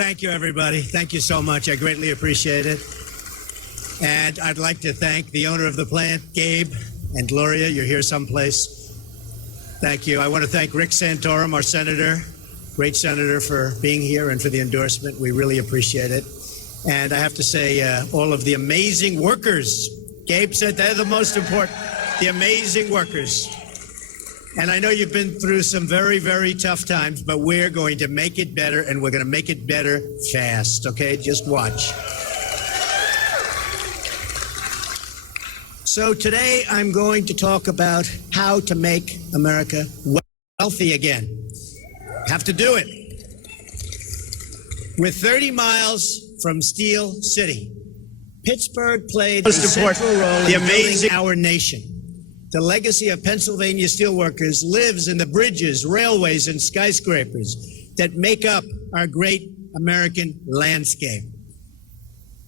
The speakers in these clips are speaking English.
Thank you, everybody. Thank you so much. I greatly appreciate it. And I'd like to thank the owner of the plant, Gabe, and Gloria. You're here someplace. Thank you. I want to thank Rick Santorum, our senator, great senator, for being here and for the endorsement. We really appreciate it. And I have to say, all of the amazing workers. Gabe said they're the most important, the amazing workers. And I know you've been through some very, very tough times, but we're going to make it better, and we're going to make it better fast, okay? Just watch. So today I'm going to talk about how to make America wealthy again. Have to do it. With 30 miles from Steel City, Pittsburgh played a central role in building our nation. The legacy of Pennsylvania steelworkers lives in the bridges, railways, and skyscrapers that make up our great American landscape.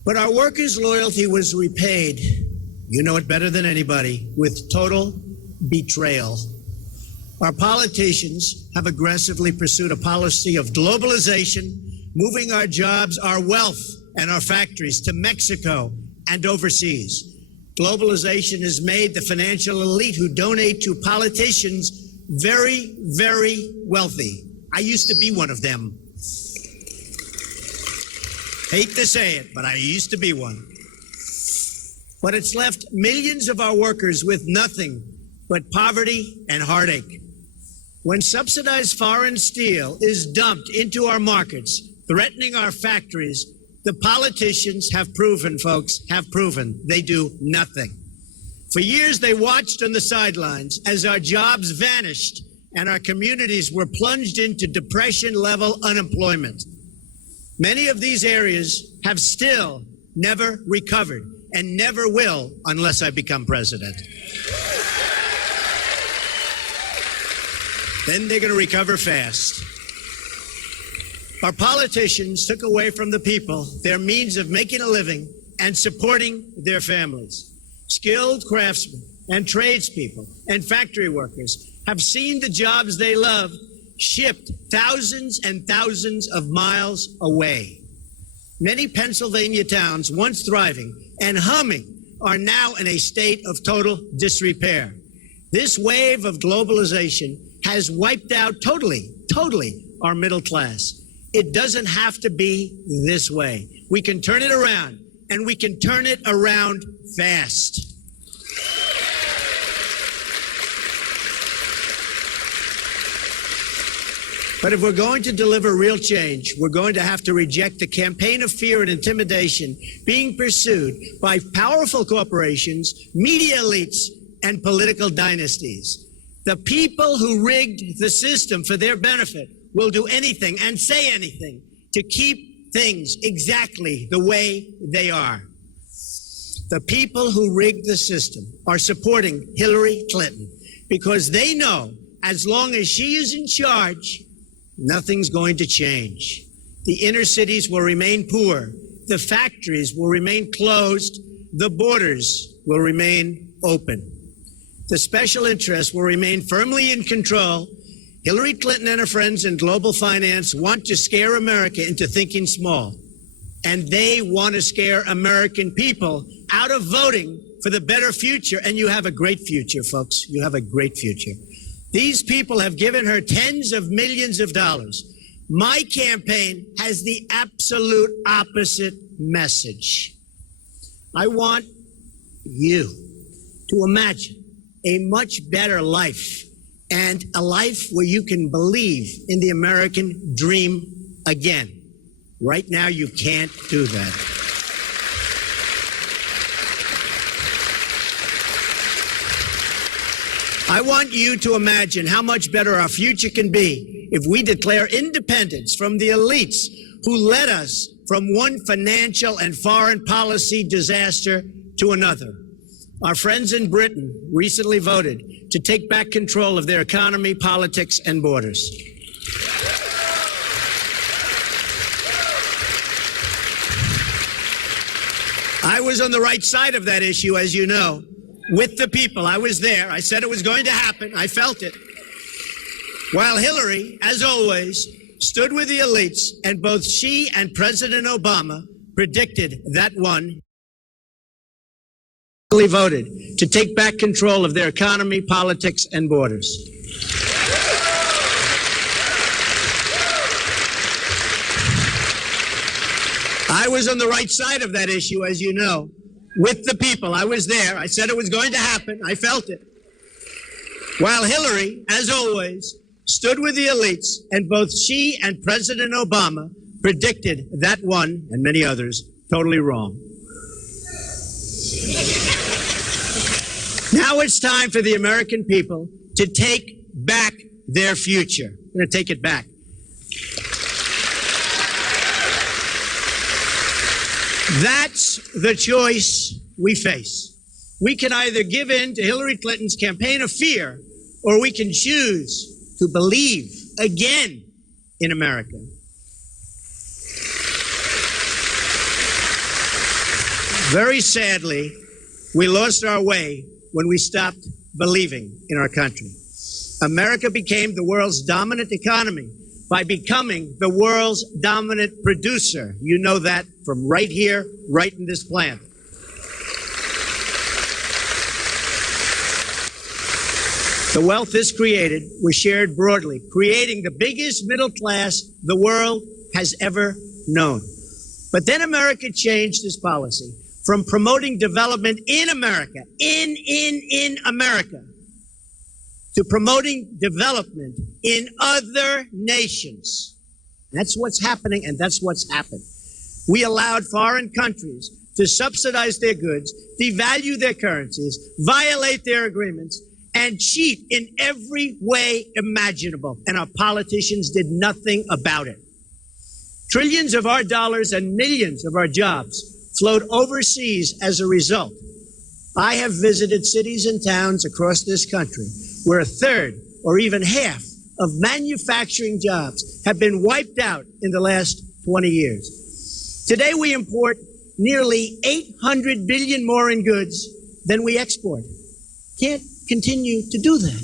But our workers' loyalty was repaid, you know it better than anybody, with total betrayal. Our politicians have aggressively pursued a policy of globalization, moving our jobs, our wealth, and our factories to Mexico and overseas. Globalization has made the financial elite who donate to politicians very, very wealthy. I used to be one of them. Hate to say it, but I used to be one. But it's left millions of our workers with nothing but poverty and heartache. When subsidized foreign steel is dumped into our markets, threatening our factories, the politicians have proven, folks, they do nothing. For years, they watched on the sidelines as our jobs vanished and our communities were plunged into depression-level unemployment. Many of these areas have still never recovered and never will unless I become president. Then they're going to recover fast. Our politicians took away from the people their means of making a living and supporting their families. Skilled craftsmen and tradespeople and factory workers have seen the jobs they love shipped thousands and thousands of miles away. Many Pennsylvania towns, once thriving and humming, are now in a state of total disrepair. This wave of globalization has wiped out totally our middle class. It doesn't have to be this way. We can turn it around, and we can turn it around fast. But if we're going to deliver real change, we're going to have to reject the campaign of fear and intimidation being pursued by powerful corporations, media elites, and political dynasties. The people who rigged the system for their benefit will do anything and say anything to keep things exactly the way they are. The people who rigged the system are supporting Hillary Clinton because they know as long as she is in charge, nothing's going to change. The inner cities will remain poor. The factories will remain closed. The borders will remain open. The special interests will remain firmly in control. Hillary Clinton and her friends in global finance want to scare America into thinking small. And they want to scare American people out of voting for the better future. And you have a great future, folks. You have a great future. These people have given her tens of millions of dollars. My campaign has the absolute opposite message. I want you to imagine a much better life, and a life where you can believe in the American dream again. Right now, you can't do that. I want you to imagine how much better our future can be if we declare independence from the elites who led us from one financial and foreign policy disaster to another. Our friends in Britain recently voted to take back control of their economy, politics, and borders. I was on the right side of that issue, as you know, with the people. I was there. I said it was going to happen. I felt it. While Hillary, as always, stood with the elites, and both she and President Obama predicted that one voted to take back control of their economy, politics, and borders. I was on the right side of that issue, as you know, with the people. I was there. I said it was going to happen. I felt it. While Hillary, as always, stood with the elites, and both she and President Obama predicted that one, and many others, totally wrong. Now it's time for the American people to take back their future. We're going to take it back. That's the choice we face. We can either give in to Hillary Clinton's campaign of fear, or we can choose to believe again in America. Very sadly, we lost our way when we stopped believing in our country. America became the world's dominant economy by becoming the world's dominant producer. You know that from right here, right in this plant. The wealth this created was shared broadly, creating the biggest middle class the world has ever known. But then America changed its policy from promoting development in America, in America, to promoting development in other nations. That's what's happening, and that's what's happened. We allowed foreign countries to subsidize their goods, devalue their currencies, violate their agreements, and cheat in every way imaginable. And our politicians did nothing about it. Trillions of our dollars and millions of our jobs flowed overseas as a result. I have visited cities and towns across this country where a third or even half of manufacturing jobs have been wiped out in the last 20 years. Today we import nearly 800 billion more in goods than we export. Can't continue to do that.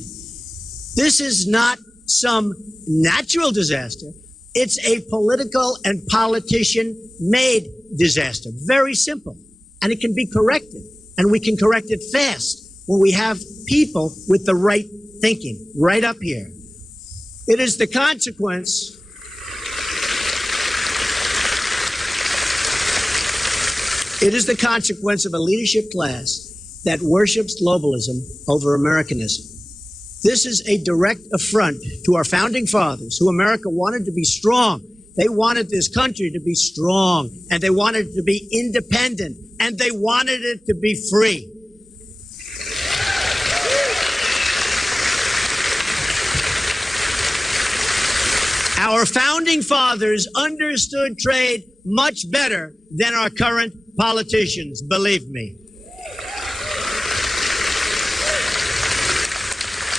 This is not some natural disaster. It's a political and politician-made disaster. Very simple. And it can be corrected. And we can correct it fast when we have people with the right thinking right up here. It is the consequence of a leadership class that worships globalism over Americanism. This is a direct affront to our founding fathers, who America wanted to be strong. They wanted this country to be strong, and they wanted it to be independent, and they wanted it to be free. Our founding fathers understood trade much better than our current politicians, believe me.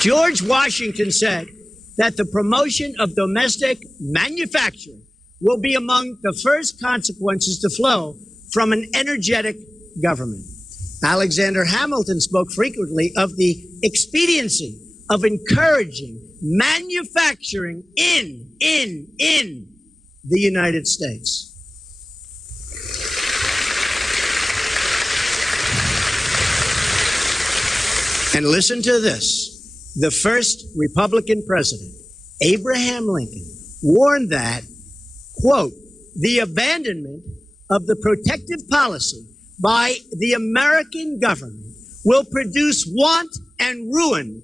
George Washington said that the promotion of domestic manufacturing will be among the first consequences to flow from an energetic government. Alexander Hamilton spoke frequently of the expediency of encouraging manufacturing in the United States. And listen to this. The first Republican president, Abraham Lincoln, warned that, quote, the abandonment of the protective policy by the American government will produce want and ruin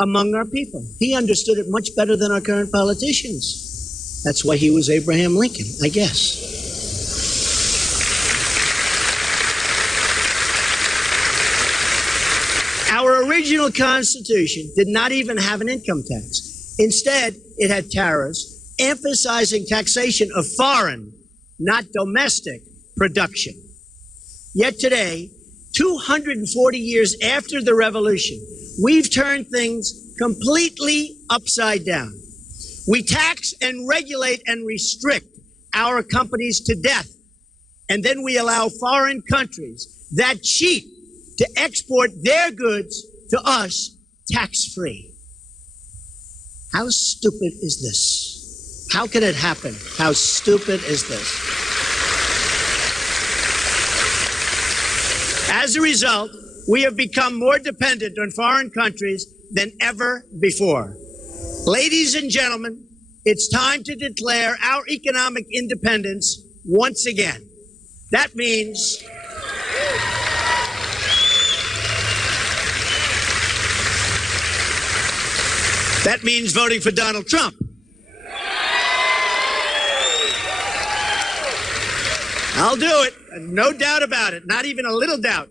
among our people. He understood it much better than our current politicians. That's why he was Abraham Lincoln, I guess. Our original Constitution did not even have an income tax. Instead, it had tariffs emphasizing taxation of foreign, not domestic, production. Yet today, 240 years after the Revolution, we've turned things completely upside down. We tax and regulate and restrict our companies to death, and then we allow foreign countries that cheat to export their goods to us tax-free. How stupid is this? How can it happen? How stupid is this? As a result, we have become more dependent on foreign countries than ever before. Ladies and gentlemen, it's time to declare our economic independence once again. That means voting for Donald Trump. I'll do it, no doubt about it, not even a little doubt.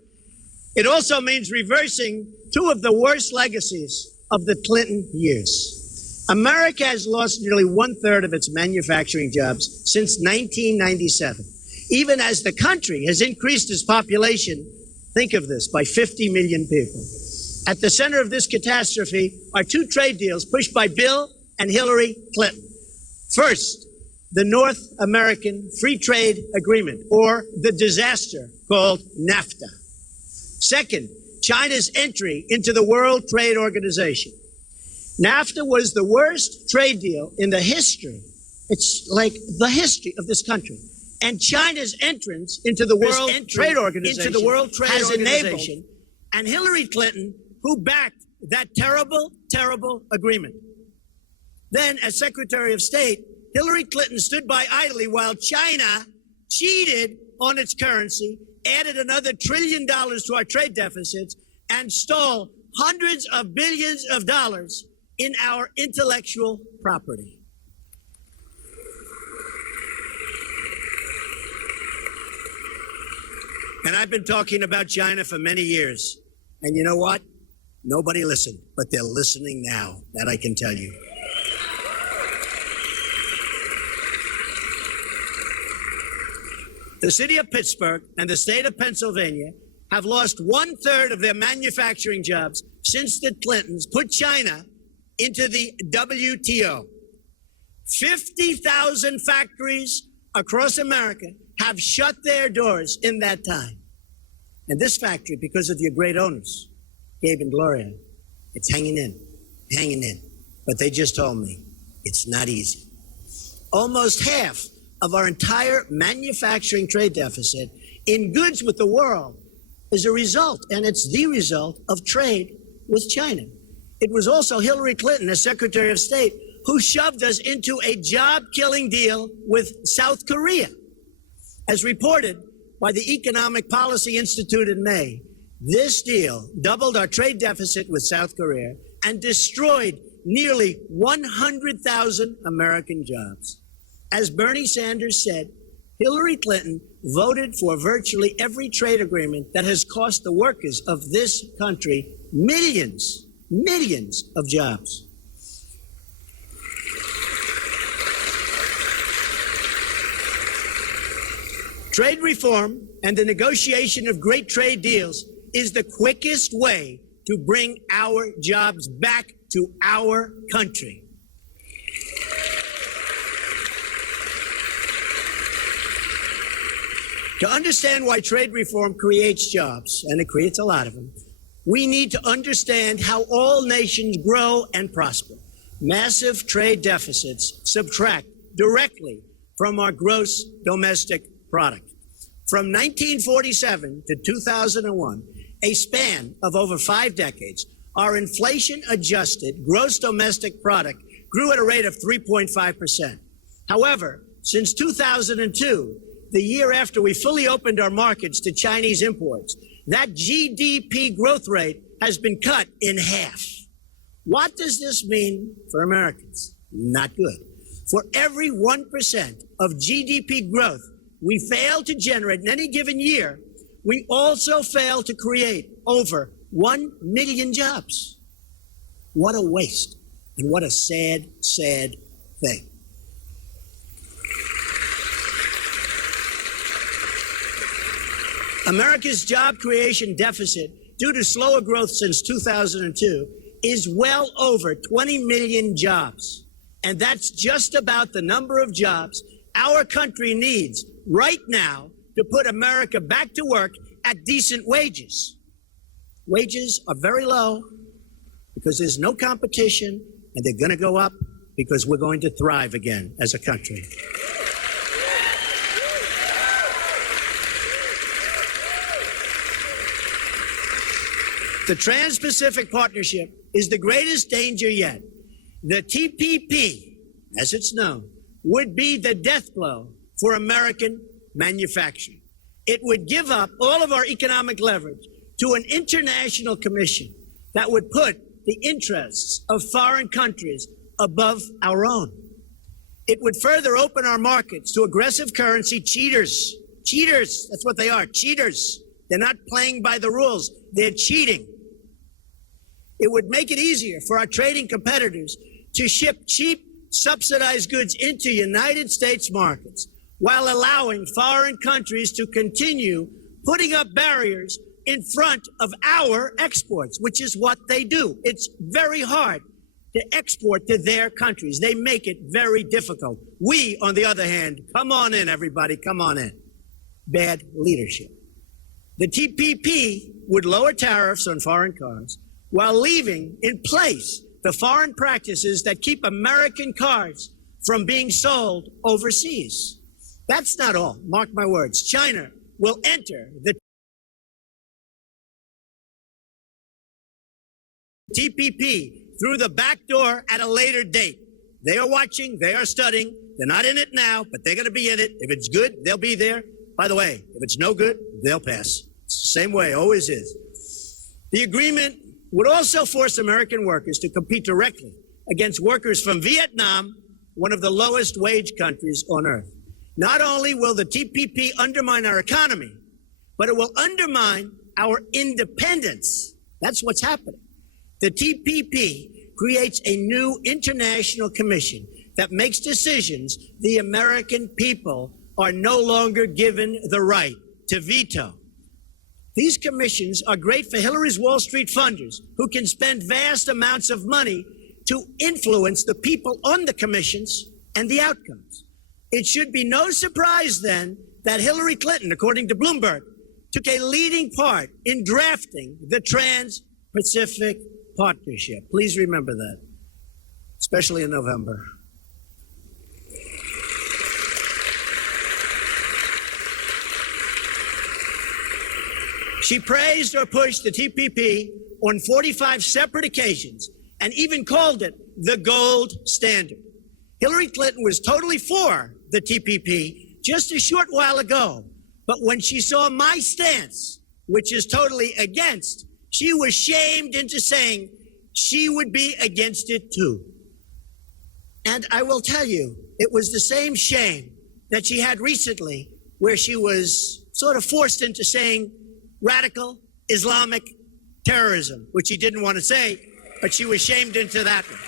It also means reversing two of the worst legacies of the Clinton years. America has lost nearly 1/3 of its manufacturing jobs since 1997, even as the country has increased its population, think of this, by 50 million people. At the center of this catastrophe are two trade deals pushed by Bill and Hillary Clinton. First, the North American Free Trade Agreement, or the disaster called NAFTA. Second, China's entry into the World Trade Organization. NAFTA was the worst trade deal in the history. It's like the history of this country. And China's entrance into the World Trade Organization has enabled, and Hillary Clinton, who backed that terrible, terrible agreement. Then, as Secretary of State, Hillary Clinton stood by idly while China cheated on its currency, added another $1 trillion to our trade deficits, and stole hundreds of billions of dollars in our intellectual property. And I've been talking about China for many years. And you know what? Nobody listened, but they're listening now. That I can tell you. The city of Pittsburgh and the state of Pennsylvania have lost 1/3 of their manufacturing jobs since the Clintons put China into the WTO. 50,000 factories across America have shut their doors in that time. And this factory, because of your great owners, Gabe and Gloria, it's hanging in. But they just told me it's not easy. Almost half of our entire manufacturing trade deficit in goods with the world is a result, and it's the result, of trade with China. It was also Hillary Clinton, as Secretary of State, who shoved us into a job-killing deal with South Korea. As reported by the Economic Policy Institute in May, this deal doubled our trade deficit with South Korea and destroyed nearly 100,000 American jobs. As Bernie Sanders said, Hillary Clinton voted for virtually every trade agreement that has cost the workers of this country millions of jobs. Trade reform and the negotiation of great trade deals is the quickest way to bring our jobs back to our country. To understand why trade reform creates jobs, and it creates a lot of them, we need to understand how all nations grow and prosper. Massive trade deficits subtract directly from our gross domestic product. From 1947 to 2001, a span of over 5 decades, our inflation-adjusted gross domestic product grew at a rate of 3.5%. However, since 2002, the year after we fully opened our markets to Chinese imports, that GDP growth rate has been cut in half. What does this mean for Americans? Not good. For every 1% of GDP growth we fail to generate in any given year, we also fail to create over 1 million jobs. What a waste, and what a sad, sad thing. America's job creation deficit, due to slower growth since 2002, is well over 20 million jobs. And that's just about the number of jobs our country needs right now to put America back to work at decent wages. Wages are very low because there's no competition, and they're going to go up because we're going to thrive again as a country. The Trans-Pacific Partnership is the greatest danger yet. The TPP, as it's known, would be the death blow for American manufacturing. It would give up all of our economic leverage to an international commission that would put the interests of foreign countries above our own. It would further open our markets to aggressive currency cheaters. Cheaters, that's what they are, cheaters. They're not playing by the rules, they're cheating. It would make it easier for our trading competitors to ship cheap, subsidized goods into United States markets while allowing foreign countries to continue putting up barriers in front of our exports, which is what they do. It's very hard to export to their countries. They make it very difficult. We, on the other hand, come on in, everybody, come on in. Bad leadership. The TPP would lower tariffs on foreign cars while leaving in place the foreign practices that keep American cars from being sold overseas. That's not all. Mark my words. China will enter the TPP through the back door at a later date. They are watching, they are studying. They're not in it now, but they're going to be in it. If it's good, they'll be there. By the way, if it's no good, they'll pass. It's the same way, always is. The agreement would also force American workers to compete directly against workers from Vietnam, one of the lowest wage countries on earth. Not only will the TPP undermine our economy, but it will undermine our independence. That's what's happening. The TPP creates a new international commission that makes decisions the American people are no longer given the right to veto. These commissions are great for Hillary's Wall Street funders who can spend vast amounts of money to influence the people on the commissions and the outcomes. It should be no surprise then that Hillary Clinton, according to Bloomberg, took a leading part in drafting the Trans-Pacific Partnership. Please remember that, especially in November. She praised or pushed the TPP on 45 separate occasions and even called it the gold standard. Hillary Clinton was totally for the TPP just a short while ago, but when she saw my stance, which is totally against, she was shamed into saying she would be against it too. And I will tell you, it was the same shame that she had recently where she was sort of forced into saying radical Islamic terrorism, which she didn't want to say, but she was shamed into that one.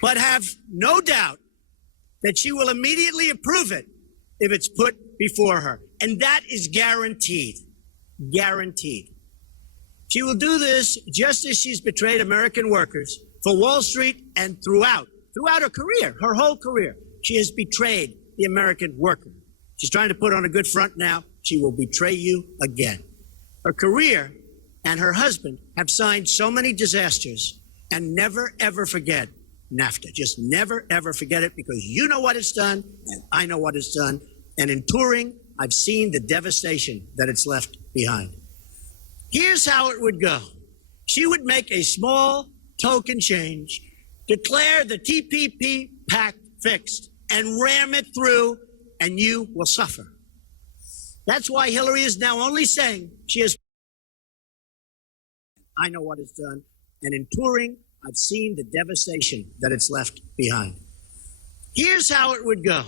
But have no doubt that she will immediately approve it if it's put before her. And that is guaranteed. Guaranteed. She will do this just as she's betrayed American workers for Wall Street and throughout her career, her whole career. She has betrayed the American worker. She's trying to put on a good front now. She will betray you again. Her career and her husband have signed so many disasters, and never, ever forget NAFTA. Just never, ever forget it, because you know what it's done, and I know what it's done. And in touring, I've seen the devastation that it's left behind. Here's how it would go. She would make a small token change, declare the TPP pact fixed, and ram it through, and you will suffer. That's why Hillary is now only saying she has. I know what it's done, and in touring, I've seen the devastation that it's left behind. Here's how it would go.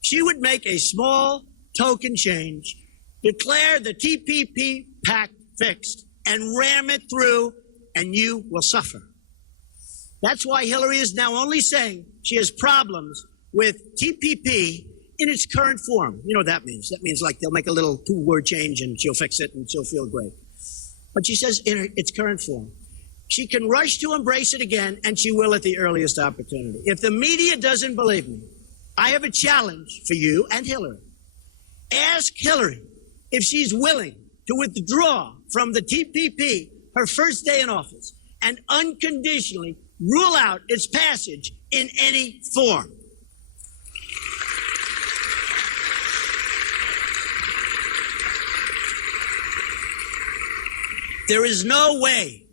She would make a small token change, declare the TPP pact fixed, and ram it through, and you will suffer. That's why Hillary is now only saying she has problems with TPP in its current form. You know what that means? That means like they'll make a little two-word change and she'll fix it and she'll feel great. But she says in its current form. She can rush to embrace it again, and she will at the earliest opportunity. If the media doesn't believe me, I have a challenge for you and Hillary. Ask Hillary if she's willing to withdraw from the TPP her first day in office and unconditionally rule out its passage in any form. There is no way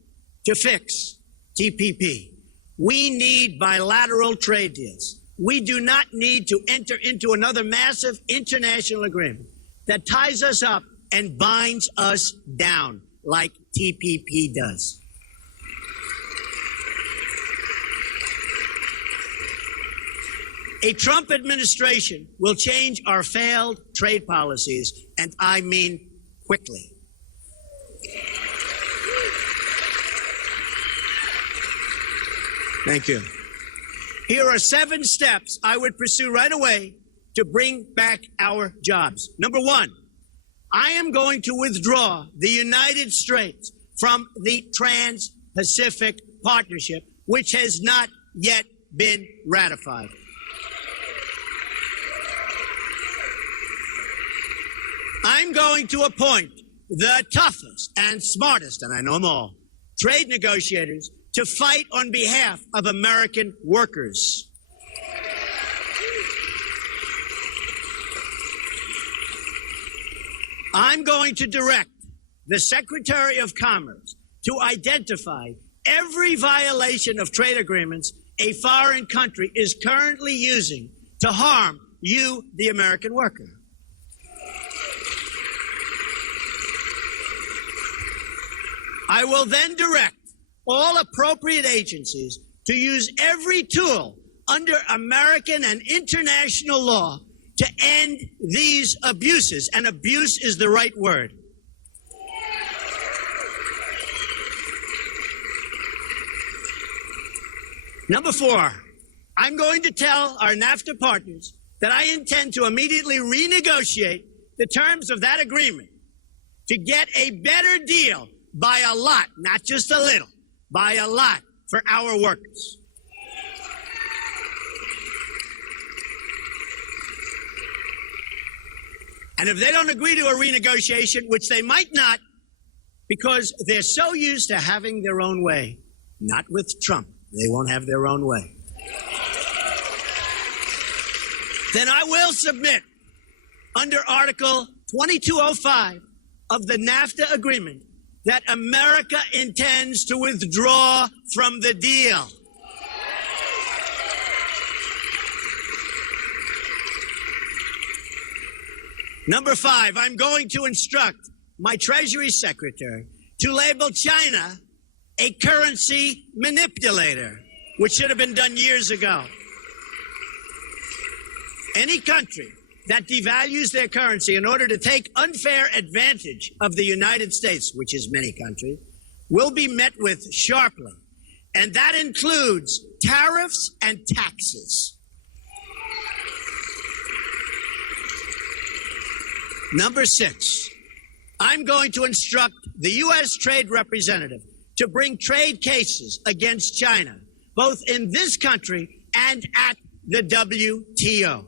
to fix TPP. We need bilateral trade deals. We do not need to enter into another massive international agreement that ties us up and binds us down like TPP does. A Trump administration will change our failed trade policies, and I mean quickly. Thank you. Here are 7 steps I would pursue right away to bring back our jobs. Number 1, I am going to withdraw the United States from the Trans-Pacific Partnership, which has not yet been ratified. I'm going to appoint the toughest and smartest, and I know them all, trade negotiators to fight on behalf of American workers. I'm going to direct the Secretary of Commerce to identify every violation of trade agreements a foreign country is currently using to harm you, the American worker. I will then direct all appropriate agencies to use every tool under American and international law to end these abuses, and abuse is the right word. Number 4, I'm going to tell our NAFTA partners that I intend to immediately renegotiate the terms of that agreement to get a better deal by a lot, not just a little, by a lot for our workers. And if they don't agree to a renegotiation, which they might not, because they're so used to having their own way, not with Trump, they won't have their own way, then I will submit under Article 2205 of the NAFTA agreement that America intends to withdraw from the deal. Number 5, I'm going to instruct my Treasury Secretary to label China a currency manipulator, which should have been done years ago. Any country that devalues their currency in order to take unfair advantage of the United States, which is many countries, will be met with sharply. And that includes tariffs and taxes. Number 6, I'm going to instruct the U.S. Trade Representative to bring trade cases against China, both in this country and at the WTO.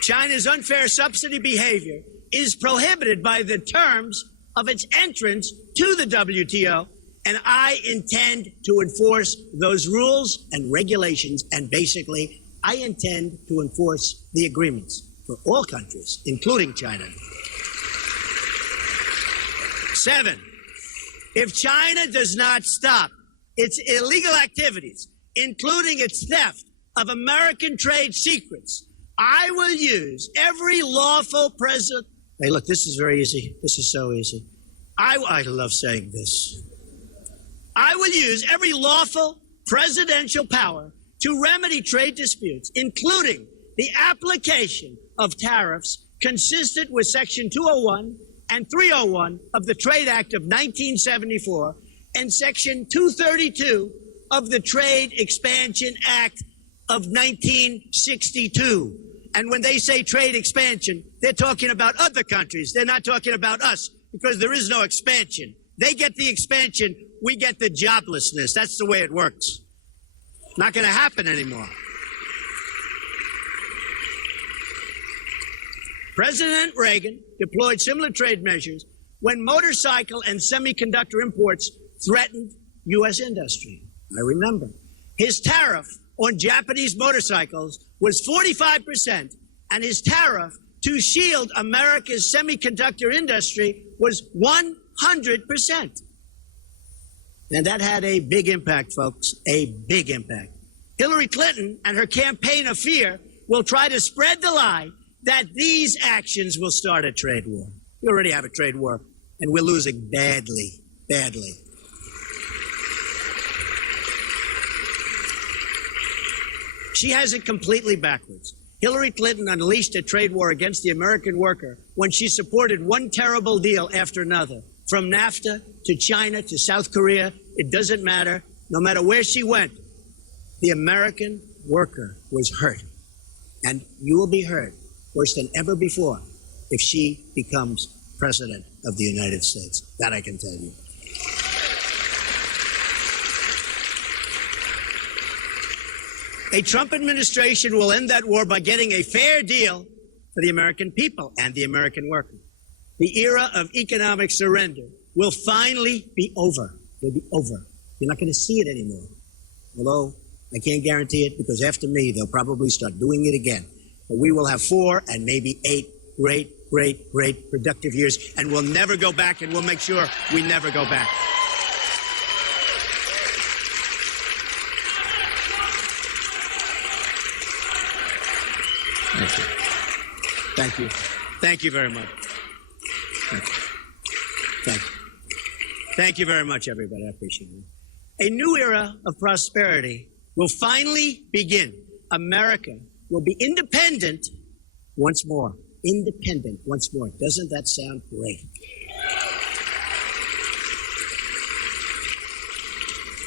China's unfair subsidy behavior is prohibited by the terms of its entrance to the WTO, and I intend to enforce those rules and regulations, and basically, I intend to enforce the agreements for all countries, including China. 7, if China does not stop its illegal activities, including its theft of American trade secrets, I will use every lawful president. Hey, look, this is very easy. This is so easy. I love saying this. I will use every lawful presidential power to remedy trade disputes, including the application of tariffs consistent with Section 201 and 301 of the Trade Act of 1974 and Section 232 of the Trade Expansion Act of 1962. And when they say trade expansion, they're talking about other countries. They're not talking about us, because there is no expansion. They get the expansion, we get the joblessness. That's the way it works. Not going to happen anymore. President Reagan deployed similar trade measures when motorcycle and semiconductor imports threatened U.S. industry. I remember. His tariff on Japanese motorcycles was 45%, and his tariff to shield America's semiconductor industry was 100%. And that had a big impact, folks, a big impact. Hillary Clinton and her campaign of fear will try to spread the lie that these actions will start a trade war. We already have a trade war, and we're losing badly, badly. She has it completely backwards. Hillary Clinton unleashed a trade war against the American worker when she supported one terrible deal after another. From NAFTA to China to South Korea, it doesn't matter. No matter where she went, the American worker was hurt. And you will be hurt worse than ever before if she becomes president of the United States. That I can tell you. A Trump administration will end that war by getting a fair deal for the American people and the American worker. The era of economic surrender will finally be over. It'll be over. You're not going to see it anymore. Although I can't guarantee it, because after me, they'll probably start doing it again. But we will have 4 and maybe 8 great productive years, and we'll never go back, and we'll make sure we never go back. Thank you. Thank you. Thank you very much. Thank you. Thank you. Thank you very much, everybody. I appreciate it. A new era of prosperity will finally begin. America will be independent once more. Independent once more. Doesn't that sound great?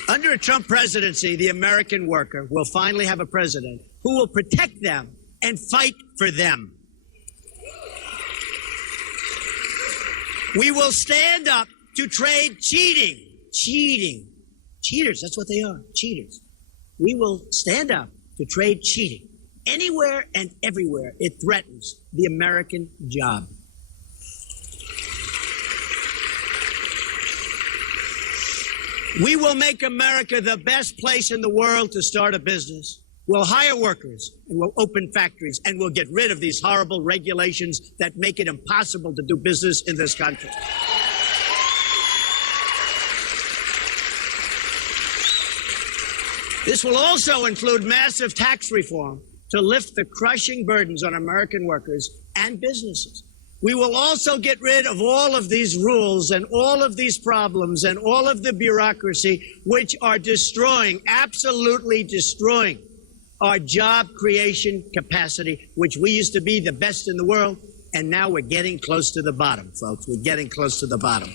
Under a Trump presidency, the American worker will finally have a president who will protect them and fight for them. We will stand up to trade cheating. Cheating. Cheaters, that's what they are, cheaters. We will stand up to trade cheating. Anywhere and everywhere it threatens the American job. We will make America the best place in the world to start a business. We'll hire workers, and we'll open factories, and we'll get rid of these horrible regulations that make it impossible to do business in this country. This will also include massive tax reform to lift the crushing burdens on American workers and businesses. We will also get rid of all of these rules and all of these problems and all of the bureaucracy which are destroying, absolutely destroying our job creation capacity, which we used to be the best in the world, and now we're getting close to the bottom, folks. We're getting close to the bottom.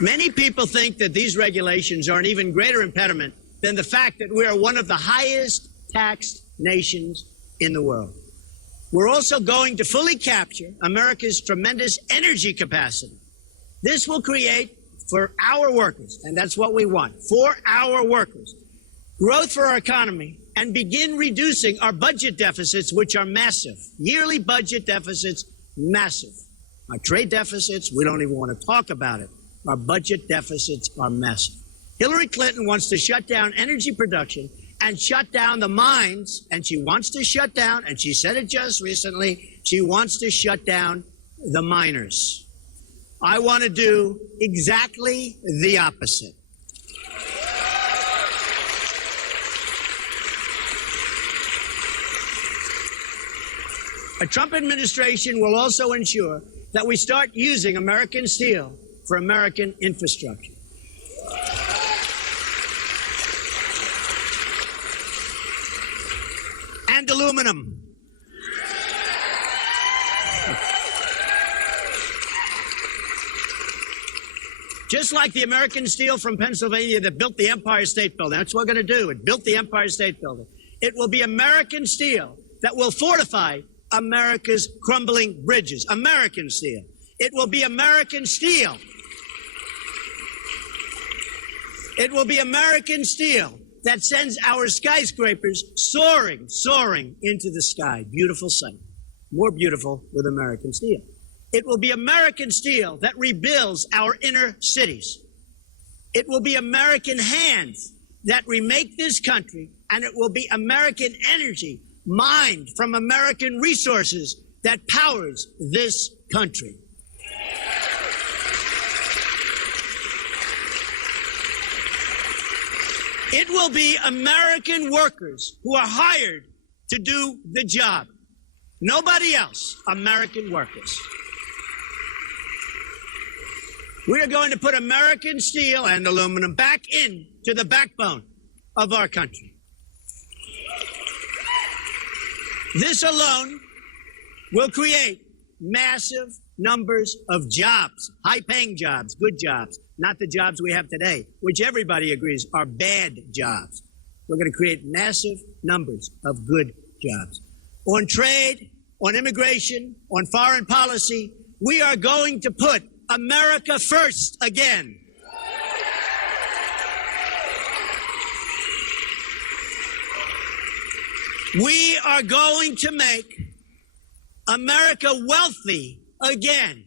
Many people think that these regulations are an even greater impediment than the fact that we are one of the highest taxed nations in the world. We're also going to fully capture America's tremendous energy capacity. This will create, for our workers, and that's what we want, for our workers, growth for our economy, and begin reducing our budget deficits, which are massive. Yearly budget deficits, massive. Our trade deficits, we don't even want to talk about it. Our budget deficits are massive. Hillary Clinton wants to shut down energy production and shut down the mines, and she wants to shut down, and she said it just recently, she wants to shut down the miners. I want to do exactly the opposite. A Trump administration will also ensure that we start using American steel for American infrastructure. And aluminum. Just like the American steel from Pennsylvania that built the Empire State Building. That's what we're going to do. It built the Empire State Building. It will be American steel that will fortify America's crumbling bridges. American steel. It will be American steel. It will be American steel that sends our skyscrapers soaring, soaring into the sky. Beautiful sight. More beautiful with American steel. It will be American steel that rebuilds our inner cities. It will be American hands that remake this country, and it will be American energy mined from American resources that powers this country. It will be American workers who are hired to do the job. Nobody else, American workers. We are going to put American steel and aluminum back into the backbone of our country. This alone will create massive numbers of jobs, high-paying jobs, good jobs, not the jobs we have today, which everybody agrees are bad jobs. We're going to create massive numbers of good jobs. On trade, on immigration, on foreign policy, we are going to put America first again. We are going to make America wealthy again.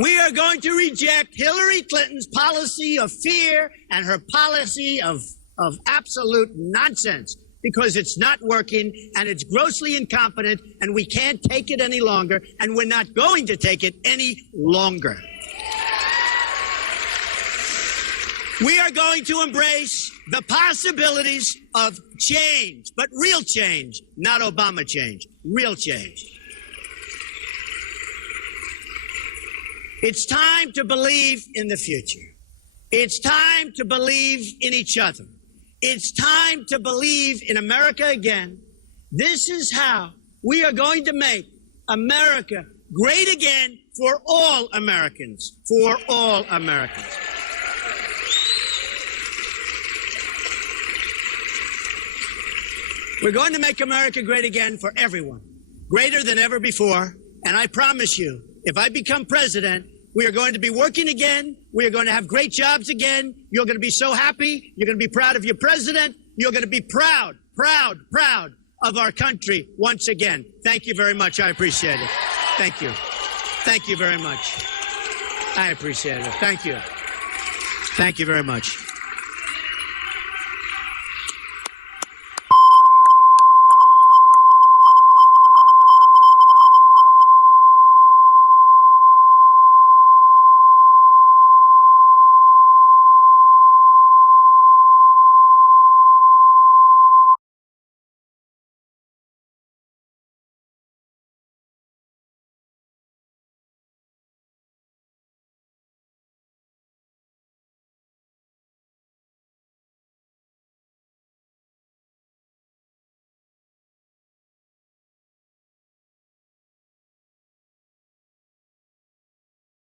We are going to reject Hillary Clinton's policy of fear and her policy of absolute nonsense, because it's not working and it's grossly incompetent and we can't take it any longer, and we're not going to take it any longer. We are going to embrace the possibilities of change, but real change, not Obama change, real change. It's time to believe in the future. It's time to believe in each other. It's time to believe in America again. This is how we are going to make America great again for all Americans, for all Americans. We're going to make America great again for everyone, greater than ever before. And I promise you, if I become president, we are going to be working again. We are going to have great jobs again. You're going to be so happy. You're going to be proud of your president. You're going to be proud, proud, proud of our country once again. Thank you very much. I appreciate it. Thank you. Thank you very much. I appreciate it. Thank you. Thank you very much.